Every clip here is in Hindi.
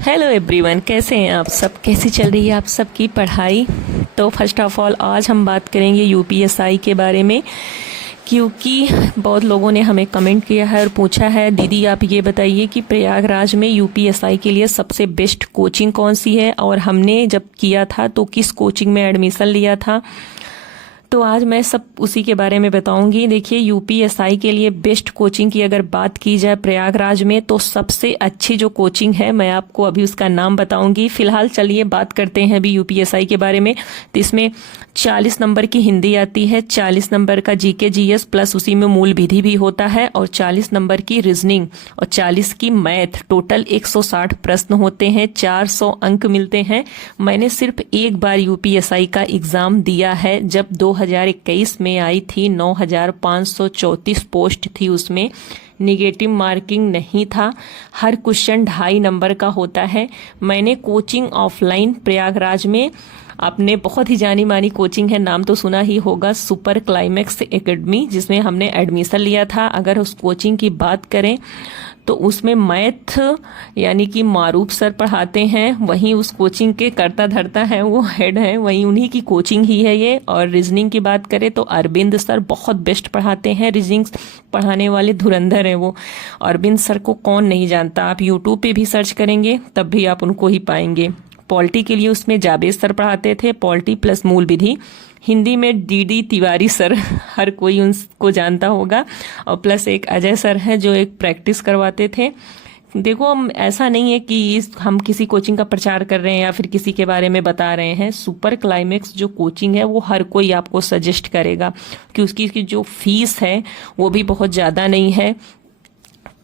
हेलो एवरीवन, कैसे हैं आप सब? कैसी चल रही है आप सबकी पढ़ाई? तो फर्स्ट ऑफ ऑल आज हम बात करेंगे यूपीएसआई के बारे में, क्योंकि बहुत लोगों ने हमें कमेंट किया है और पूछा है, दीदी आप ये बताइए कि प्रयागराज में यूपीएसआई के लिए सबसे बेस्ट कोचिंग कौन सी है, और हमने जब किया था तो किस कोचिंग में एडमिशन लिया था। तो आज मैं सब उसी के बारे में बताऊंगी। देखिए, यूपीएसआई के लिए बेस्ट कोचिंग की अगर बात की जाए प्रयागराज में, तो सबसे अच्छी जो कोचिंग है मैं आपको अभी उसका नाम बताऊंगी। फिलहाल चलिए बात करते हैं अभी यूपीएसआई के बारे में। तो इसमें 40 नंबर की हिंदी आती है, 40 नंबर का जीके जीएस प्लस उसी में मूल विधि भी होता है, और 40 नंबर की रीजनिंग और 40 की मैथ। टोटल 160 प्रश्न होते हैं, 400 अंक मिलते हैं। मैंने सिर्फ एक बार यूपीएसआई का एग्जाम दिया है, जब 2021 में आई थी। 9534 पोस्ट थी, उसमें निगेटिव मार्किंग नहीं था। हर क्वेश्चन 2.5 नंबर का होता है। मैंने कोचिंग ऑफलाइन प्रयागराज में, आपने बहुत ही जानी मानी कोचिंग है, नाम तो सुना ही होगा, सुपर क्लाइमेक्स एकेडमी, जिसमें हमने एडमिशन लिया था। अगर उस कोचिंग की बात करें तो उसमें मैथ यानी कि मारूफ सर पढ़ाते हैं, वहीं उस कोचिंग के करता धरता है, वो हेड है, वहीं उन्हीं की कोचिंग ही है ये। और रीजनिंग की बात करें तो अरविंद सर बहुत बेस्ट पढ़ाते हैं, रीजनिंग पढ़ाने वाले धुरंधर हैं वो। अरविंद सर को कौन नहीं जानता, आप यूट्यूब पे भी सर्च करेंगे तब भी आप उनको ही पाएंगे। पॉलिटी के लिए उसमें जावेद सर पढ़ाते थे, पॉलिटी प्लस मूल विधि। हिंदी में डीडी तिवारी सर, हर कोई उनको जानता होगा, और प्लस एक अजय सर हैं जो एक प्रैक्टिस करवाते थे। देखो, हम ऐसा नहीं है कि हम किसी कोचिंग का प्रचार कर रहे हैं या फिर किसी के बारे में बता रहे हैं। सुपर क्लाइमेक्स जो कोचिंग है वो हर कोई आपको सजेस्ट करेगा, कि उसकी जो फीस है वो भी बहुत ज़्यादा नहीं है।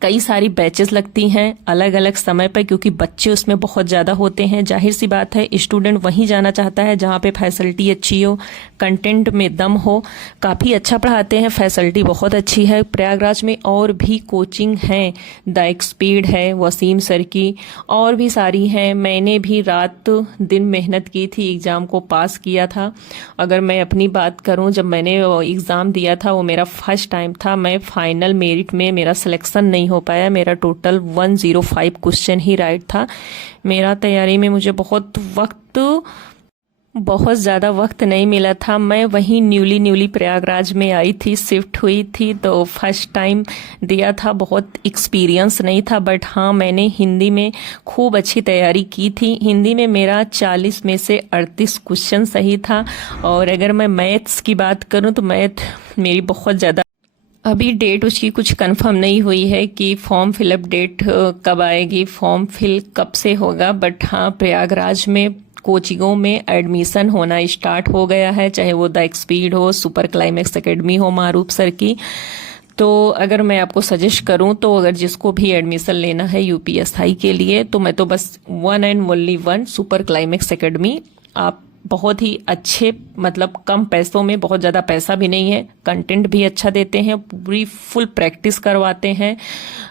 कई सारी बैचेस लगती हैं अलग अलग समय पर, क्योंकि बच्चे उसमें बहुत ज़्यादा होते हैं। जाहिर सी बात है, स्टूडेंट वहीं जाना चाहता है जहाँ पे फैसिलिटी अच्छी हो, कंटेंट में दम हो। काफ़ी अच्छा पढ़ाते हैं, फैसिलिटी बहुत अच्छी है प्रयागराज में। और भी कोचिंग हैं, द एक्सपीड है वसीम सर की, और भी सारी हैं। मैंने भी रात दिन मेहनत की थी, एग्ज़ाम को पास किया था। अगर मैं अपनी बात करूँ, जब मैंने एग्ज़ाम दिया था वो मेरा फर्स्ट टाइम था। मैं फाइनल मेरिट में मेरा सिलेक्शन नहीं हो पाया, मेरा टोटल 105 क्वेश्चन ही राइट था। मेरा तैयारी में मुझे बहुत ज़्यादा वक्त नहीं मिला था। मैं वहीं न्यूली प्रयागराज में आई थी, शिफ्ट हुई थी, तो फर्स्ट टाइम दिया था। बहुत एक्सपीरियंस नहीं था, बट हाँ मैंने हिंदी में खूब अच्छी तैयारी की थी। हिंदी में मेरा 40 में से 38 क्वेश्चन सही था। और अगर मैं मैथ्स की बात करूँ तो मैथ मेरी बहुत ज़्यादा, अभी डेट उसकी कुछ कंफर्म नहीं हुई है कि फॉर्म फिलअप डेट कब आएगी, फॉर्म फिल कब से होगा। बट हाँ, प्रयागराज में कोचिंगों में एडमिशन होना स्टार्ट हो गया है, चाहे वो द एक्सपीड हो, सुपर क्लाइमेक्स एकेडमी हो मारूफ सर की। तो अगर मैं आपको सजेस्ट करूं, तो अगर जिसको भी एडमिशन लेना है यूपीएसआई के लिए, तो मैं तो बस one and only one super climax academy, आप बहुत ही अच्छे, मतलब कम पैसों में, बहुत ज़्यादा पैसा भी नहीं है, कंटेंट भी अच्छा देते हैं, पूरी फुल प्रैक्टिस करवाते हैं,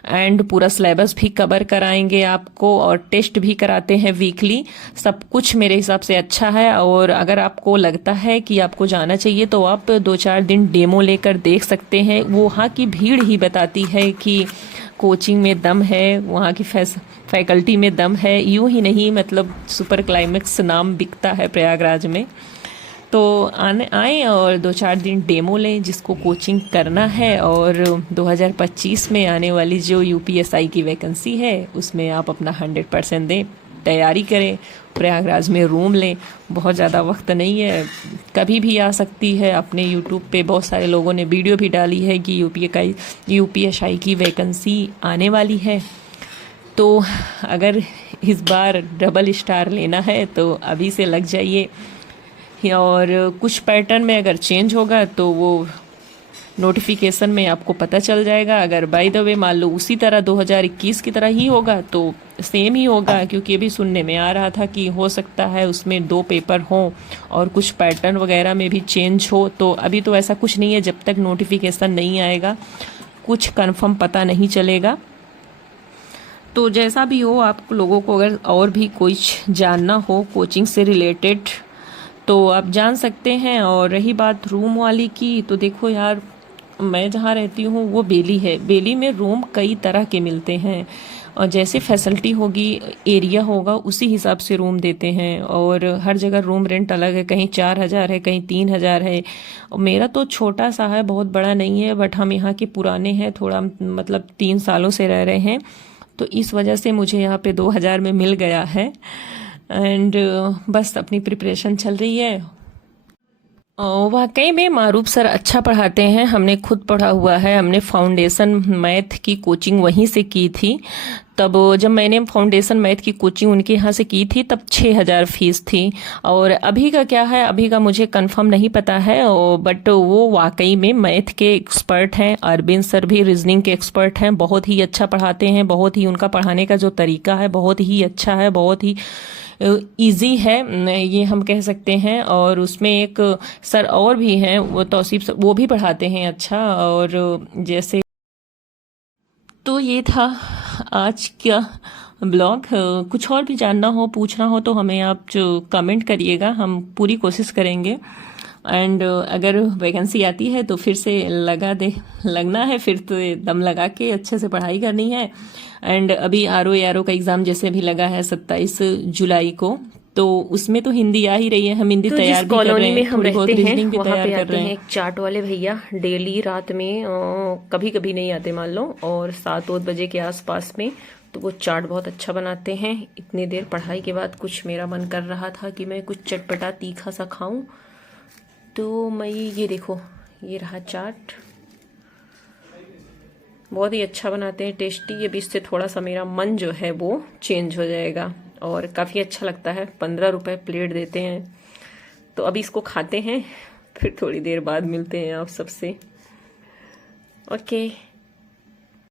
एंड पूरा सिलेबस भी कवर कराएंगे आपको, और टेस्ट भी कराते हैं वीकली। सब कुछ मेरे हिसाब से अच्छा है। और अगर आपको लगता है कि आपको जाना चाहिए, तो आप 2-4 दिन डेमो लेकर देख सकते हैं। वहाँ की भीड़ ही बताती है कि कोचिंग में दम है, वहाँ की फैकल्टी में दम है। यूं ही नहीं, मतलब सुपर क्लाइमेक्स नाम बिकता है प्रयागराज में। तो आए और 2-4 दिन डेमो लें, जिसको कोचिंग करना है। और 2025 में आने वाली जो यूपीएसआई की वैकेंसी है, उसमें आप अपना 100% दें, तैयारी करें, प्रयागराज में रूम लें। बहुत ज़्यादा वक्त नहीं है, कभी भी आ सकती है। अपने यूट्यूब पे बहुत सारे लोगों ने वीडियो भी डाली है कि यूपीएसआई की वैकेंसी आने वाली है। तो अगर इस बार डबल स्टार लेना है तो अभी से लग जाइए। और कुछ पैटर्न में अगर चेंज होगा तो वो नोटिफिकेशन में आपको पता चल जाएगा। अगर बाय द वे मान लो उसी तरह 2021 की तरह ही होगा तो सेम ही होगा, क्योंकि अभी सुनने में आ रहा था कि हो सकता है उसमें 2 पेपर हों और कुछ पैटर्न वगैरह में भी चेंज हो। तो अभी तो ऐसा कुछ नहीं है, जब तक नोटिफिकेशन नहीं आएगा कुछ कंफर्म पता नहीं चलेगा। तो जैसा भी हो, आप लोगों को अगर और भी कुछ जानना हो कोचिंग से रिलेटेड तो आप जान सकते हैं। और रही बात रूम वाली की, तो देखो यार, मैं जहाँ रहती हूँ वो बेली है। बेली में रूम कई तरह के मिलते हैं, और जैसे फैसिलिटी होगी, एरिया होगा, उसी हिसाब से रूम देते हैं। और हर जगह रूम रेंट अलग है, कहीं 4,000 है, कहीं 3,000 है। और मेरा तो छोटा सा है, बहुत बड़ा नहीं है, बट हम यहाँ के पुराने हैं, थोड़ा मतलब 3 सालों से रह रहे हैं, तो इस वजह से मुझे यहाँ पे 2,000 में मिल गया है। एंड बस अपनी प्रिपरेशन चल रही है। वाकई में मारूफ सर अच्छा पढ़ाते हैं, हमने खुद पढ़ा हुआ है। हमने फाउंडेशन मैथ की कोचिंग वहीं से की थी। तब जब मैंने फाउंडेशन मैथ की कोचिंग उनके यहाँ से की थी तब 6,000 फीस थी। और अभी का क्या है, अभी का मुझे कंफर्म नहीं पता है, बट वो वाकई में मैथ के एक्सपर्ट हैं। अरविंद सर भी रीजनिंग के एक्सपर्ट हैं, बहुत ही अच्छा पढ़ाते हैं। बहुत ही उनका पढ़ाने का जो तरीका है बहुत ही अच्छा है, बहुत ही इजी है, ये हम कह सकते हैं। और उसमें एक सर और भी हैं, वो तौसीफ सर, वो भी पढ़ाते हैं अच्छा। और जैसे तो ये था आज का ब्लॉग। कुछ और भी जानना हो, पूछना हो तो हमें आप जो कमेंट करिएगा, हम पूरी कोशिश करेंगे। एंड अगर वैकेंसी आती है तो फिर से लगना है, फिर तो दम लगा के अच्छे से पढ़ाई करनी है। एंड अभी आरओ का एग्ज़ाम जैसे भी लगा है 27 जुलाई को, तो उसमें तो हिंदी आ ही रही है, हम हिंदी तो तैयार भी कर रहे हैं, थोड़ी बहुत रीजनिंग भी तैयार कर रहे हैं। एक चाट वाले भैया डेली रात में कभी कभी नहीं आते मान लो, और 7-8 बजे के आसपास में, तो वो चाट बहुत अच्छा बनाते हैं। इतनी देर पढ़ाई के बाद कुछ मेरा मन कर रहा था कि मैं कुछ चटपटा तीखा सा खाऊं, तो मैं ये देखो, ये रहा चाट, बहुत ही अच्छा बनाते हैं, टेस्टी। अभी इससे थोड़ा सा मेरा मन जो है वो चेंज हो जाएगा, और काफ़ी अच्छा लगता है। 15 रुपए प्लेट देते हैं। तो अभी इसको खाते हैं, फिर थोड़ी देर बाद मिलते हैं आप सबसे। ओके।